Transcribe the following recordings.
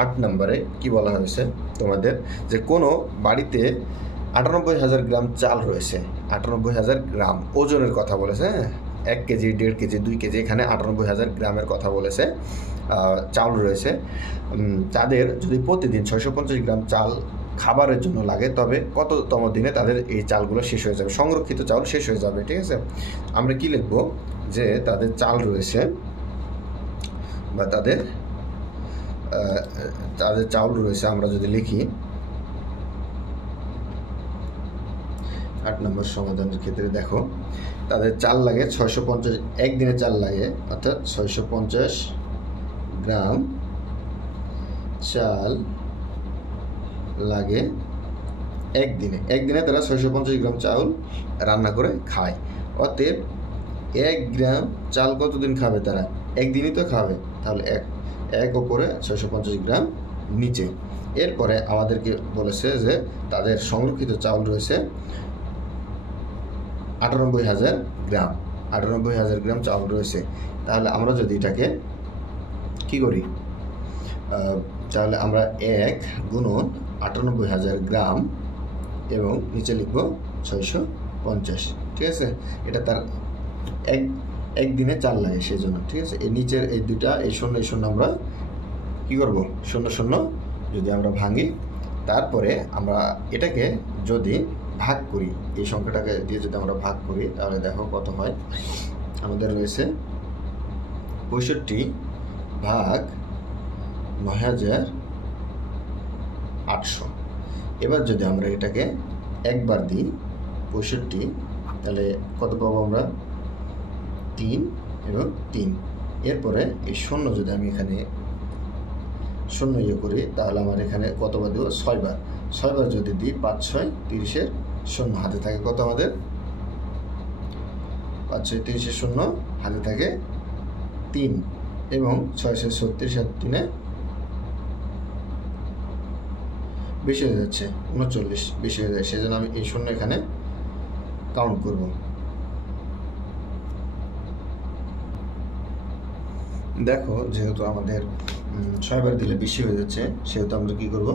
8 নম্বরে কি বলা হয়েছে তোমাদের, যে কোনো বাড়িতে 98,000 গ্রাম চাল রয়েছে। 98,000 গ্রাম ওজনের কথা বলেছে, হ্যাঁ, 1 কেজি, 1.5 কেজি, 2 কেজি, এখানে 98,000 গ্রামের কথা বলেছে। চাল রয়েছে। তাদের যদি প্রতিদিন 650 গ্রাম চাল খাবারের জন্য লাগে, তবে কততম দিনে তাদের এই চালগুলো শেষ হয়ে যাবে, সংরক্ষিত চাল শেষ হয়ে যাবে। ঠিক আছে, আমরা কি লিখব, যে তাদের চাল রয়েছে বা তাদের চাউল রয়েছে, আমরা যদি লিখি 8 নম্বর সমাধানের ক্ষেত্রে দেখো, তাদের চাল লাগে 650, একদিনে চাল লাগে, অর্থাৎ 650 গ্রাম চাল লাগে একদিনে তারা 650 গ্রাম চাউল রান্না করে খায়। অতএব 1 গ্রাম চাল কতদিন খাবে তারা? একদিনই তো খাবে, তাহলে এক ওপরে 650 গ্রাম নিচে। এরপরে আমাদেরকে বলেছে যে তাদের সংরক্ষিত চাউল রয়েছে 98,000 গ্রাম। 98,000 গ্রাম চাউল রয়েছে। তাহলে আমরা যদি এটাকে কি করি, তাহলে আমরা 1 গুণন 98,000 গ্রাম এবং নিচে লিখব 650। ঠিক আছে, এটা তার একদিনে চাল লাগে সেই জন্য। ঠিক আছে, এই নিচের এই দুইটা, এই শূন্য আমরা কী করব, শূন্য যদি আমরা ভাঙি, তারপরে আমরা এটাকে যদি ভাগ করি, এই সংখ্যাটাকে দিয়ে যদি আমরা ভাগ করি, তাহলে দেখো কত হয়। আমাদের রয়েছে 65 ভাগ 9,800। এবার যদি আমরা এটাকে একবার দিই 65, তাহলে কত পাবো আমরা? 3 এবং 3। এরপরে এই শূন্য যদি আমি এখানে শূন্য করি, তাহলে আমার এখানে কতবার দেবো? 6 বার। 6 বার যদি দিই, 5 6 30-এর শূন্য হাতে থাকে কত আমাদের? 5 6 30-এর শূন্য হাতে থাকে 3, এবং 6 6 36 আর 3-এ বেশি হয়ে যাচ্ছে, 39 বেশি হয়ে যায়, সেজন্য আমি এই শূন্য এখানে কাউন্ট করব। দেখো, যেহেতু আমাদের 6 বার দিলে বেশি হয়ে যাচ্ছে, সেহেতু আমরা কী করব,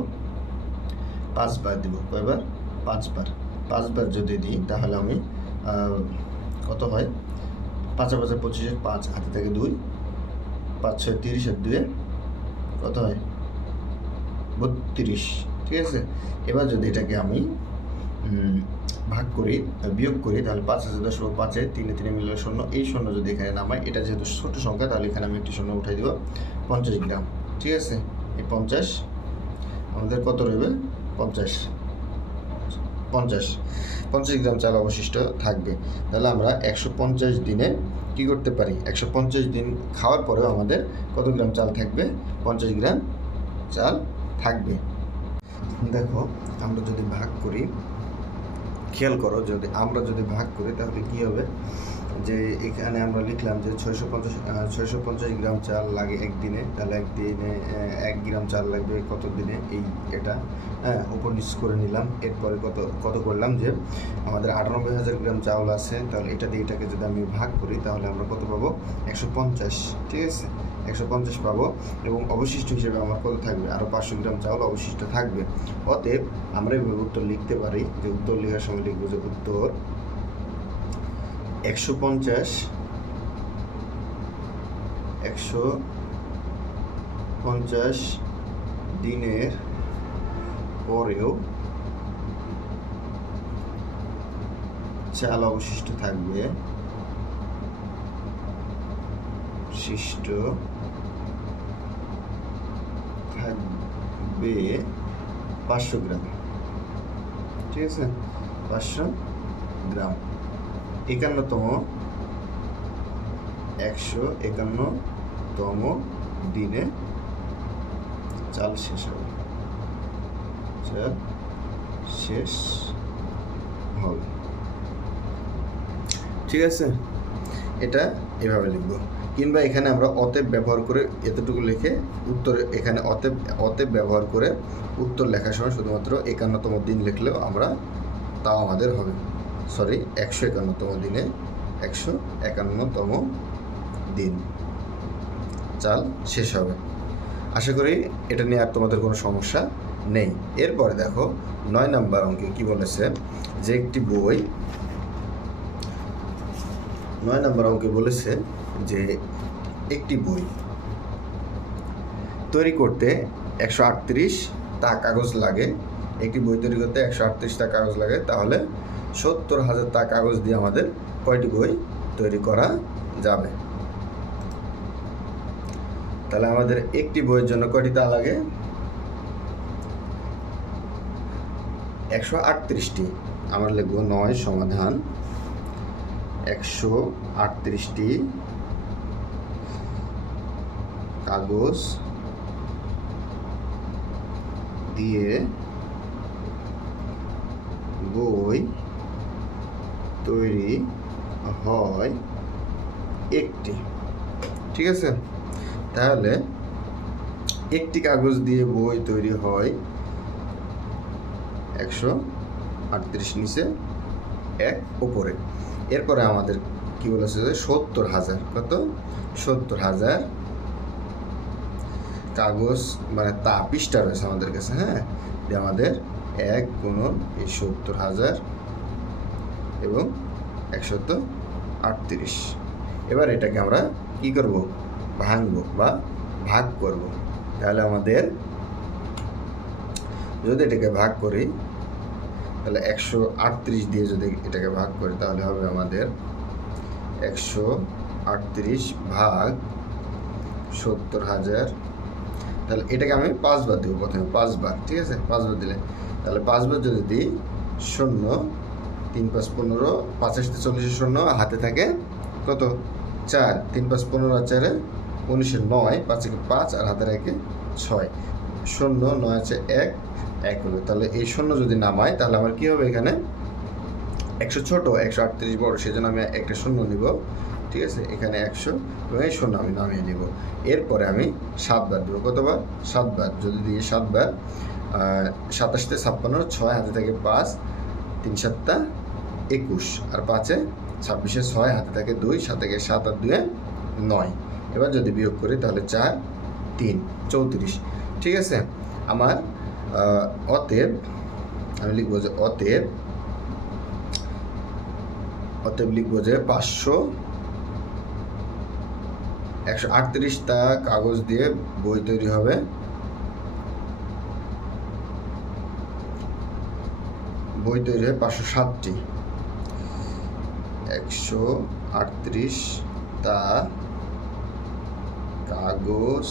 5 বার দেব। কয়বার? 5 বার। 5 বার যদি দিই, তাহলে আমি কত হয়? 5 5 25-এর 5 হাতে থাকে 2, 5 6 30 আর 2-এ কত হয়? 32। ঠিক আছে, এবার যদি এটাকে আমি ভাগ করি, বিয়োগ করি, তাহলে 5 আছে 10 5-এ 3 3 মিলে শূন্য, এই শূন্য যদি এখানে নামাই, এটা যেহেতু ছোট সংখ্যা, তাহলে এখানে আমি একটি শূন্য উঠাই দিব। 50 গ্রাম। ঠিক আছে, এই 50 আমাদের কত রইবে? 50 গ্রাম চাল অবশিষ্ট থাকবে। তাহলে আমরা 150 দিনে কি করতে পারি? 150 দিন খাওয়ার পরেও আমাদের কত গ্রাম চাল থাকবে? 50 গ্রাম চাল থাকবে। দেখো, আমরা যদি ভাগ করি, খেয়াল করো, আমরা যদি ভাগ করি, তাহলে কি হবে, যে এখানে আমরা লিখলাম যে 650 গ্রাম চাল লাগে একদিনে, তাহলে একদিনে 1 গ্রাম চাল লাগবে কত দিনে, এটা উপর নিচ করে নিলাম। এরপরে কত করলাম, যে আমাদের 98,000 গ্রাম চাউল আছে, তাহলে এটা দিয়ে এটাকে যদি আমি ভাগ করি, তাহলে আমরা কত পাবো? 150। ঠিক আছে, 150 পাবো, এবং অবশিষ্ট হিসেবে আমার কত থাকবে? আরও 500 গ্রাম চাউল অবশিষ্ট থাকবে। অতএব আমরা এভাবে উত্তর লিখতে পারি, যে উত্তর লেখার সময় লিখবো যে উত্তর 150 দিনের পরেও চাল অবশিষ্ট থাকবে 500 গ্রাম। ঠিক আছে, 500 গ্রাম। 151তম দিনে চাল শেষ হবে। ঠিক আছে, এটা এভাবে লিখব। কিংবা এখানে আমরা অতএব ব্যবহার করে এতটুকু লিখে উত্তর, এখানে অতএব ব্যবহার করে উত্তর লেখার সময় শুধুমাত্র 51তম দিন লিখলেও তাও আমাদের হবে। 151তম দিনে 151তম দিন চাল শেষ হবে। আশা করি এটা নিয়ে আর তোমাদের কোনো সমস্যা নেই। এরপরে দেখো 9 নম্বর অঙ্কে কি বলেছে যে একটি বই, 9 নম্বর অঙ্কে বলেছে যে একটি বই তৈরি করতে 138টা কাগজ লাগে। একটি বই তৈরি করতে 138টা কাগজ লাগে, তাহলে 70,000টা কাগজ দিয়ে আমাদের কয়টি বই তৈরি করা যাবে? তাহলে আমাদের একটি বইয়ের জন্য কয়টি তা লাগে? 138টি। আমরা লিখব 9 সমাধান 138টি কাগজ দিয়ে বই তৈরি হয় একটি। ঠিক আছে, তাহলে একটি কাগজ দিয়ে বই তৈরি হয় 138 নিচে 1 উপরে। এরপরে আমাদের কি বলেছে যে 70,000, কত? 70,000 কাগজ মানে তা পৃষ্ঠা রয়েছে আমাদের কাছে। হ্যাঁ, আমাদের 1 গুণন এই 70,000 এবং 138। এবার এটাকে আমরা কি করব? ভাঙবো বা ভাগ করব। তাহলে আমাদের যদি এটাকে ভাগ করি, তাহলে 138 দিয়ে যদি এটাকে ভাগ করি, তাহলে হবে আমাদের 138 ভাগ 70,000। তাহলে এটাকে আমি 5 বার দেবো প্রথমে, 5 বার। ঠিক আছে, 5 বার দিলে তাহলে 5 বার যদি দিই 0, 3 5 15, 85 40 শূন্য, হাতে থাকে কত? 4, 3 5 15 আর 4 19, 9 5 5 আর হাতে রাখে 6, 0 9 আছে 1 1 হলো। তাহলে এই 0 যদি নামাই তাহলে আমার কি হবে? এখানে 100 ছোট, 138 বড়, সেজন্য আমি একটা 0 নিব। ঠিক আছে, এখানে 100 এবং এই 0 আমি নামিয়ে নিব। এরপরে আমি 7 বার দেবো। কতবার? 7 বার। যদি দিয়ে 7 বার, 27 56, 6 হাতে থাকে 5, 3 7 21 আর 5 26, 6 হাতে থাকে 2, 7 থেকে 7 আর 2 9। এবার যদি বিয়োগ করি তাহলে 4 3 34। ঠিক আছে, আমার অতএব আমি লিখবো যে অতএব লিখবো যে 138টা কাগজ দিয়ে বই তৈরি হবে। বই তৈরি হয় 507টি। 138টা কাগজ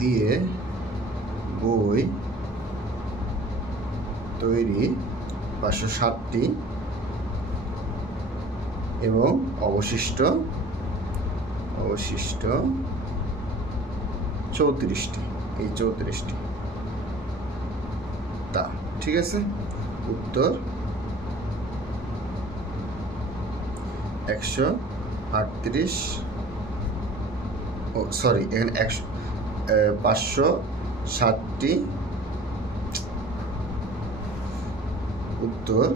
দিয়ে বই তৈরি 507টি এবং অবশিষ্ট 34টি। এই 34টি তা। ঠিক আছে, উত্তর 138, এখানে 507টি, উত্তর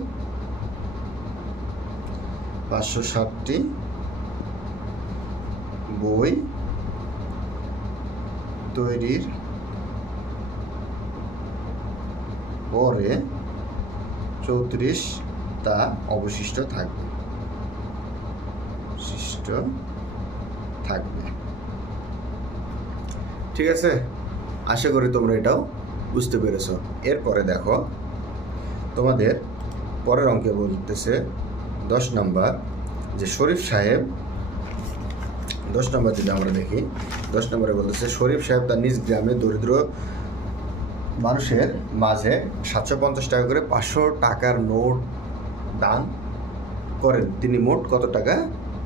507টি বই তৈরির পরে 34টা অবশিষ্ট থাকবে। ঠিক আছে, আশা করি তোমরা এটাও বুঝতে পেরেছো। এরপরে দেখো তোমাদের পরের অঙ্কে বলতেছে 10 নম্বর যে শরীফ সাহেব, 10 নম্বর যদি আমরা দেখি, 10 নম্বরে বলতেছে শরীফ সাহেব তার নিজ গ্রামে দরিদ্র মানুষের মাঝে 750 টাকা করে 500 টাকার নোট দান করেন। তিনি মোট কত টাকা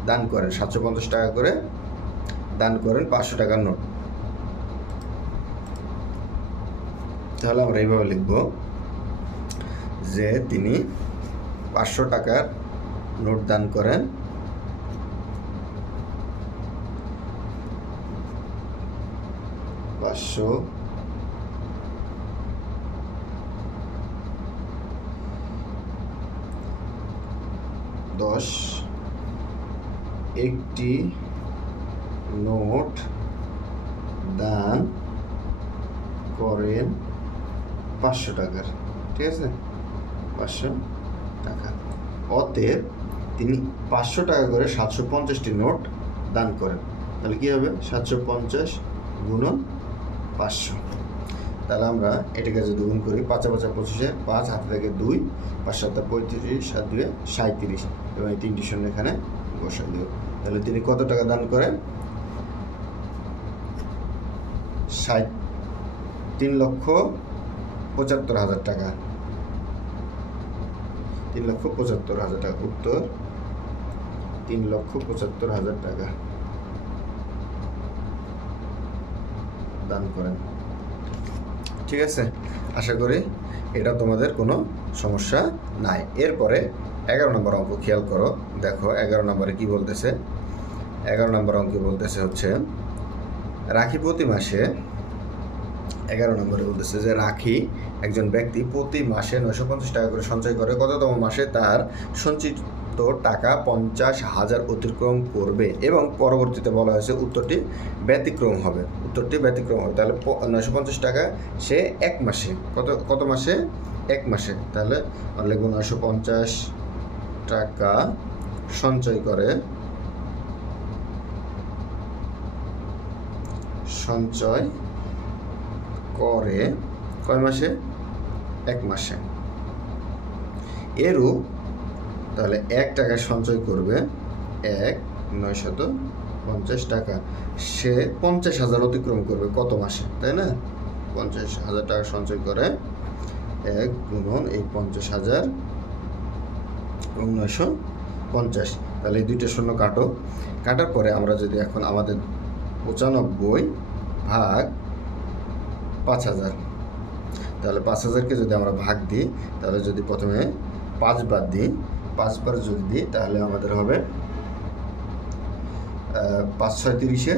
দান করেন? 750 টাকা করে দান করেন 500 টাকার নোট। তাহলে আমরা এইভাবে লিখব যে তিনি 500 টাকার নোট দান করেন, 500 10 একটি নোট দান করেন 500 টাকার, ঠিক আছে, 500 টাকা। অতএব তিনি 500 টাকা করে 750টি নোট দান করেন। তাহলে কী হবে? 750 গুণন 500। তাহলে আমরা এটাকে যদি গুণ করি, 5 5 25, 5 হাতে থেকে 2, 5 7 35, 7 2 37, এবং এই 3টি শূন্য এখানে বসাই দেব। তাহলে তিনি কত টাকা দান করেন? 3,75,000 টাকা। 3,75,000 টাকা। উত্তর 3,75,000 টাকা দান করেন। ঠিক আছে, আশা করি এটা তোমাদের কোনো সমস্যা নাই। এরপরে 11 নম্বর অঙ্ক খেয়াল করো, দেখো 11 নম্বরে কি বলতেছে। 11 নম্বর অঙ্কে বলতেছে হচ্ছে রাখি প্রতি মাসে, 11 নম্বরে বলতেছে যে রাখি একজন ব্যক্তি প্রতি মাসে 950 টাকা করে সঞ্চয় করে, কততম মাসে তার সঞ্চিত টাকা 50,000 অতিক্রম করবে, এবং পরবর্তীতে বলা হয়েছে উত্তরটি ব্যতিক্রম হবে। তাহলে 950 টাকা সে এক মাসে, কত মাসে? এক মাসে। তাহলে লিখব 950 টাকা সঞ্চয় করে কয় মাসে? এক মাসে। এরূপ তাহলে 1 টাকা সঞ্চয় করবে 950 টাকা, সে 50,000 অতিক্রম করবে কত মাসে, তাই না? 50,000 টাকা সঞ্চয় করে 1 গুণন এই 50,000 এবং 950। তাহলে এই দুইটা শূন্য কাটার পরে আমরা যদি এখন আমাদের 95 ভাগ 5,000, তাহলে 5,000কে যদি আমরা ভাগ দিই, তাহলে যদি প্রথমে 5 বার দিই, 5 বার যদি দিই, তাহলে আমাদের হবে 5 6 30,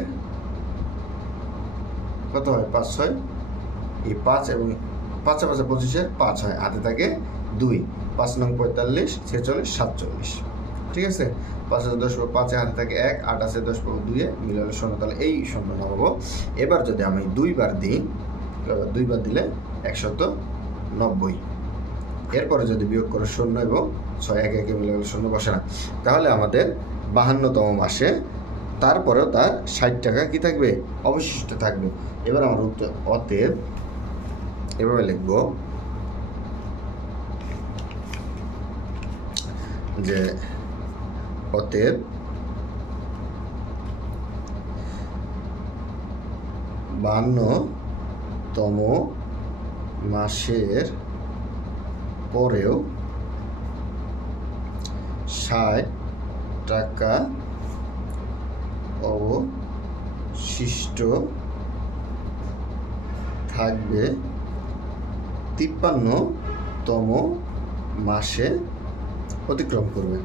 কত হয়? 5 6 এই 5 এবং 5 5 25, 5 হয়, হাতে থাকে 2, 5 9 45, 46 47, ঠিক আছে। 5 10 5 হাতে থাকে 1, 8 আছে 10 2 মিলালে 0, তাহলে এই 0 নামাবো। এবার যদি আমি 2 বার দিই, 2 বার দিলে 190। এরপরে যদি বিয়োগ করে 0 এবং 6 1 1 মিলালে 0 বসে না, তাহলে আমাদের 52তম মাসে তারপরেও তার 60 টাকা কি থাকবে? অবশিষ্ট থাকবে। এবার আমরা উত্তর অতএব এভাবে লিখব যে অতএব 52তম মাসের পরেও 60 টাকা অবশিষ্ট থাকবে 53তম মাসে অতিক্রম করবে।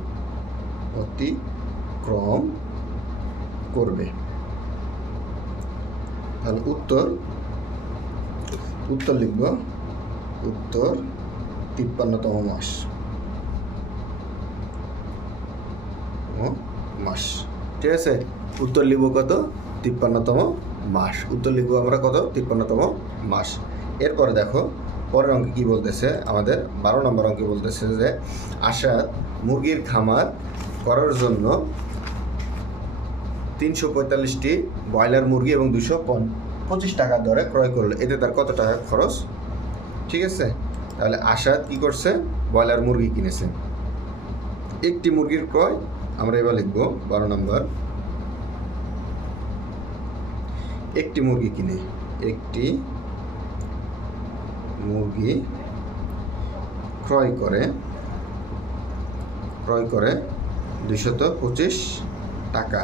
তাহলে উত্তর লিখব, উত্তর 53তম মাস, ঠিক আছে। উত্তর লিখব কত? 53তম মাস। উত্তর লিখব আমরা কত? 53তম মাস। এরপরে দেখো পরের অঙ্কে কি বলতেছে, আমাদের 12 নম্বর অঙ্কে বলতেছে যে আশাদ মুরগির খামার করার জন্য 345টি ব্রয়লার মুরগি এবং 225 টাকা দরে ক্রয় করলো, এতে তার কত টাকা খরচ? ঠিক আছে, তাহলে আশাদ কি করছে? ব্রয়লার মুরগি কিনেছে। একটি মুরগির ক্রয়, আমরা এবার লিখবো 12 নম্বর, একটি মুরগি কিনে, একটি মুরগি ক্রয় করে 225 টাকা।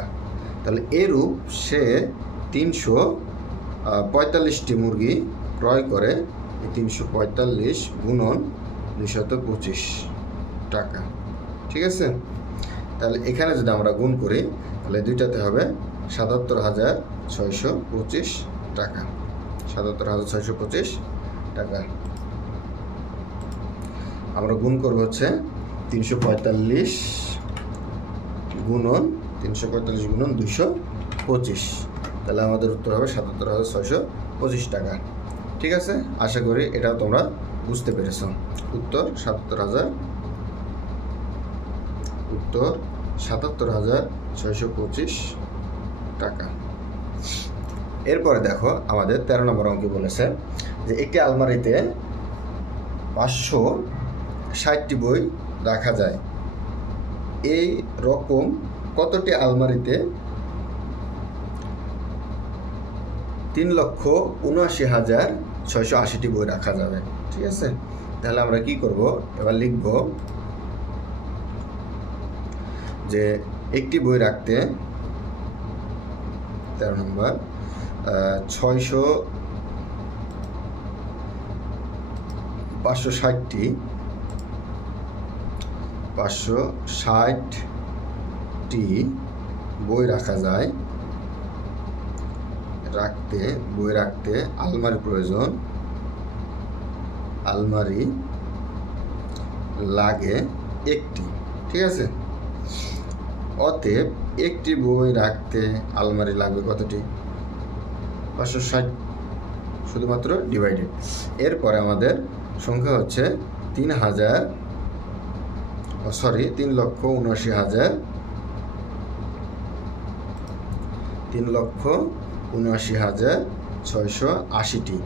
তাহলে এরূপ সে 345টি মুরগি ক্রয় করে 345 গুণন 225 টাকা, ঠিক আছে। তাহলে এখানে যদি আমরা গুণ করি, তাহলে দুইটাতে হবে 77,625 টাকা, 77,625 টাকা। আমরা গুণ করবো হচ্ছে 345 গুণন 345 গুণন 225, তাহলে আমাদের উত্তর হবে 77,625 টাকা। ঠিক আছে, আশা করি এটাও তোমরা বুঝতে পেরেছ। উত্তর 77,625 টাকা। এরপরে দেখো আমাদের 13 নম্বর অঙ্কে বলেছে যে একটি আলমারিতে 560টি বই রাখা যায়। এই রকম কতটি আলমারিতে 3,79,680টি বই রাখা যাবে? ঠিক আছে, তাহলে আমরা কি করব, এবার লিখব যে একটি বই রাখতে 13 নম্বর 560টি বই রাখা যায়। বই রাখতে আলমারি প্রয়োজন, আলমারি লাগে একটি। ঠিক আছে, অতএব একটি বই রাখতে আলমারি লাগবে কতটি? 560, শুধুমাত্র ডিভাইডেড। এরপরে আমাদের সংখ্যা হচ্ছে 3,79,680টি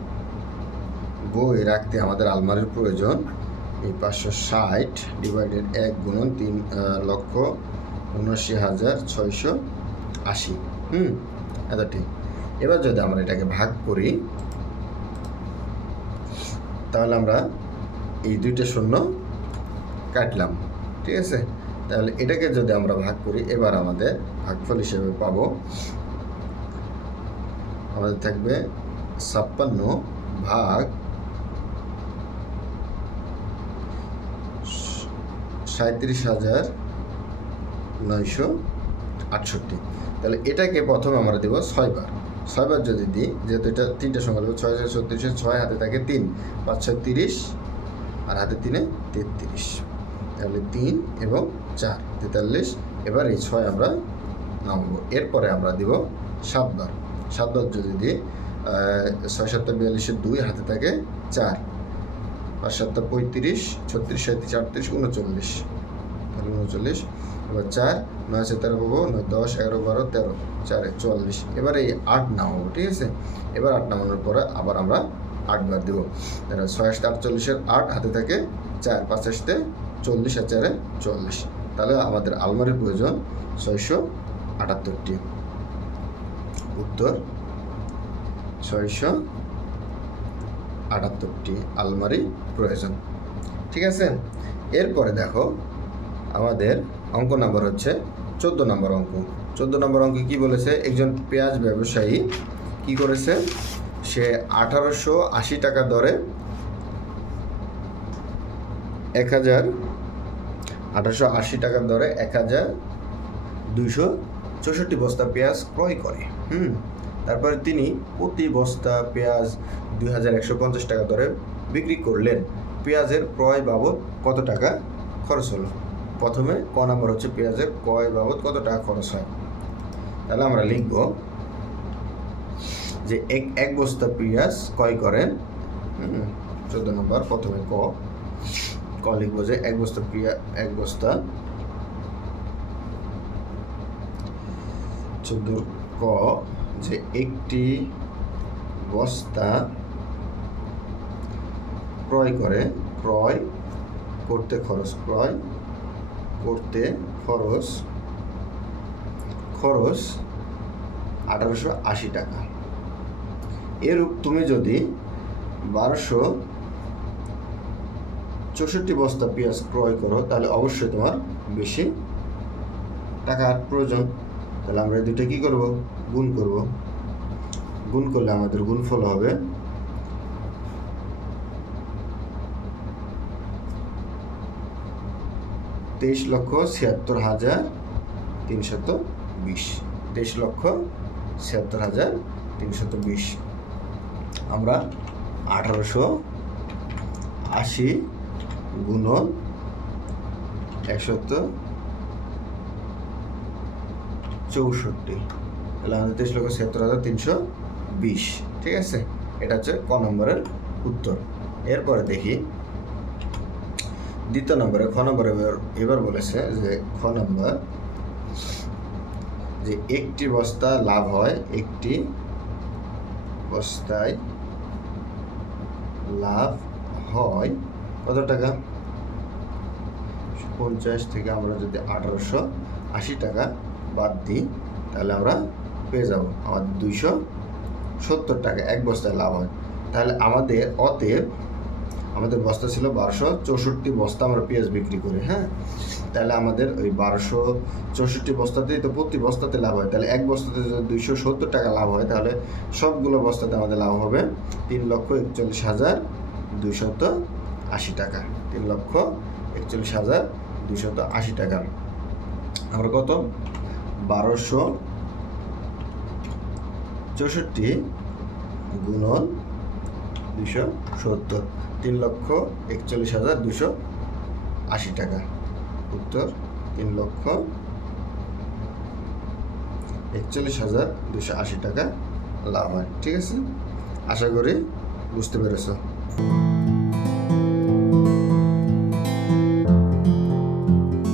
বই রাখতে আমাদের আলমারির প্রয়োজন। এই 560 ডিভাইডেড 1 গুণন 3,79,680। এটা ঠিক। এবার যদি আমরা এটাকে ভাগ করি তাহলে আমরা এই দুইটা শূন্য কাটলাম। ঠিক আছে, তাহলে এটাকে যদি আমরা ভাগ করি, এবার আমাদের ভাগফল হিসেবে পাবো, আমাদের থাকবে 56 ভাগ 37,968। তাহলে এটাকে প্রথমে আমরা দেবো 6 বার। 6 বার যদি দিই, যেহেতু এটা 3টে সংখ্যা দেবো, 6 6 36, 6 হাতে থাকে 3, 5 6 30, আর হাতে 3 33, তাহলে 3 এবং 4 43। এবার এই 6 আমরা নামাবো। এরপরে আমরা দিব 7 বার। 7 বার যদি দিই, 6 7 42, 2 হাতে থাকে 4, 5 7 35, 36 37 38 39, তাহলে 39। এবার 4 9 13 পাবো, 9 10 11 12 13, 4 44। এবার এই 8 নামাবো। ঠিক আছে, এবার 8 নামানোর পরে আবার আমরা 8 বার দেবো। 6 48, 8 হাতে থাকে 4, 5 আসতে 40, আর 4 40। তাহলে আমাদের আলমারির প্রয়োজন 678টি। উত্তর 678টি আলমারি প্রয়োজন। ঠিক আছে, এরপরে দেখো আমাদের অঙ্ক নাম্বার হচ্ছে 14 নম্বর অঙ্ক। 14 নম্বর অঙ্কে কি বলেছে, একজন পেঁয়াজ ব্যবসায়ী কি করেছে, সে 1880 টাকা দরে 1264 বস্তা পেঁয়াজ ক্রয় করে। তারপরে তিনি প্রতি বস্তা পেঁয়াজ 2150 টাকা দরে বিক্রি করলেন। পেঁয়াজের ক্রয় বাবদ কত টাকা খরচ হলো? প্রথমে ক নাম্বার হচ্ছে পেঁয়াজের ক্রয় বাবদ কত টাকা খরচ হয়। তাহলে আমরা লিখব যে এক বস্তা পেঁয়াজ ক্রয় করেন। 14 নম্বর প্রথমে ক লিখব যে এক বস্তা 14 ক যে একটি বস্তা ক্রয় করতে খরচ 1880 টাকা। এরূপ তুমি যদি 1264 বস্তা পেঁয়াজ ক্রয় করো, তাহলে অবশ্যই তোমার বেশি টাকার প্রয়োজন। তাহলে আমরা এই দুটো কী করবো, গুণ করব। গুণ করলে আমাদের গুণফল হবে 23,76,320। 23,76,320 আমরা 1880 গুণন 120 64, তাহলে আমাদের 23,76,320। ঠিক আছে, এটা হচ্ছে ক নম্বরের উত্তর। এরপরে দেখি দ্বিতীয় নম্বরে, খ নম্বরে এবার বলেছে যে খ নম্বর, যে একটি বস্তা লাভ হয়, একটি বস্তায় লাভ হয় কত টাকা? 50 থেকে আমরা যদি 1880 টাকা বাদ দিই, তাহলে আমরা পেয়ে যাব আমাদের 270 টাকা এক বস্তায় লাভ হয়। তাহলে আমাদের অতএব আমাদের বস্তা ছিল 1264 বস্তা আমরা পেঁয়াজ বিক্রি করি। হ্যাঁ, তাহলে আমাদের ওই 1264 বস্তাতেই তো প্রতি বস্তাতে লাভ হয়। তাহলে এক বস্তাতে যদি 270 টাকা লাভ হয়, তাহলে সবগুলো বস্তাতে আমাদের লাভ হবে 3,41,280 টাকা। 3,41,280 টাকা। আমরা কত? 1264 গুণন 270, 3,41,280 টাকা। উত্তর 3,41,280 টাকা লাভ হয়। ঠিক আছে, আশা করি বুঝতে পেরেছ।